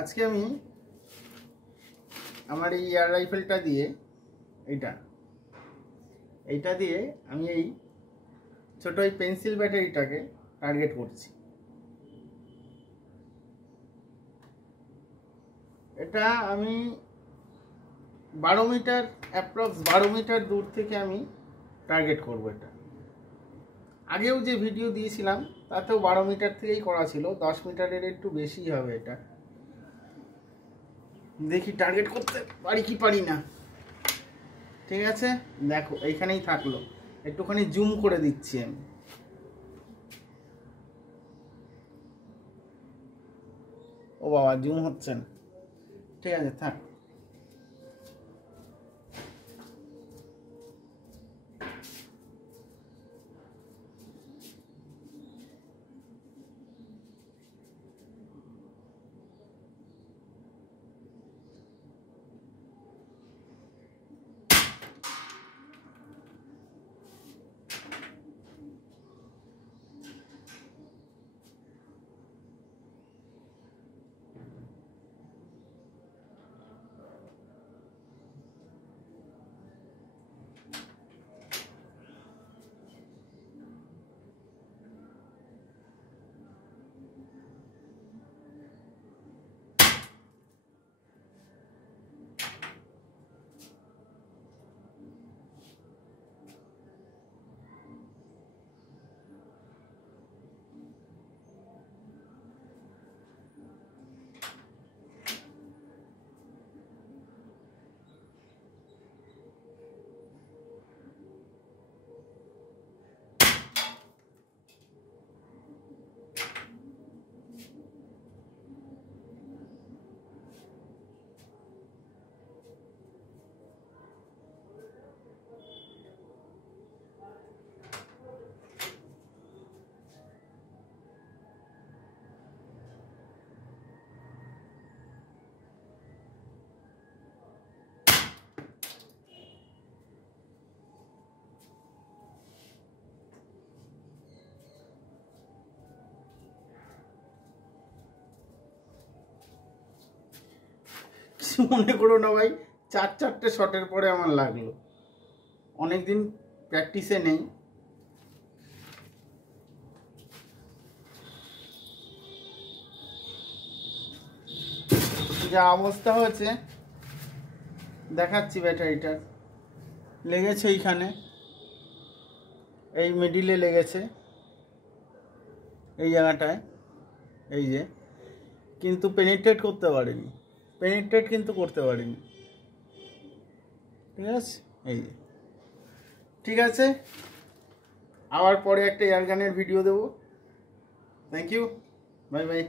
আজকে আমি আমার এই এয়ার রাইফেলটা দিয়ে এইটা দিয়ে আমি এই ছোট এই পেন্সিল ব্যাটারিটাকে টার্গেট করছি। এটা আমি 12 মিটার অ্যাপ্রক্স 12 মিটার দূর থেকে আমি টার্গেট করব। এটা আগেও যে ভিডিও দিয়েছিলাম তাতেও 12 মিটার থেকেই করা ছিল, 10 মিটারের একটু বেশি হবে। এটা দেখি টার্গেট করতে পারি কি পারি না। ঠিক আছে, দেখো এইখানেই থাকলো, একটুখানি জুম করে দিচ্ছি আমি। ও বাবা, জুম হচ্ছে না। ঠিক আছে, থাক। কিছু মনে করো না ভাই, 4-4টে শটের পরে আমার লাগলো। অনেকদিন প্র্যাকটিসে নেই। যা অবস্থা হয়েছে দেখাচ্ছি। ব্যাটারিটার লেগেছে এইখানে, এই মিডিলে লেগেছে, এই জায়গাটায়, এই যে, কিন্তু পেনিট্রেট করতে পারিনি। ঠিক আছে, এই যে। ঠিক আছে, আবার পরে একটা এয়ারগানের ভিডিও দেবো। Thank you, bye by.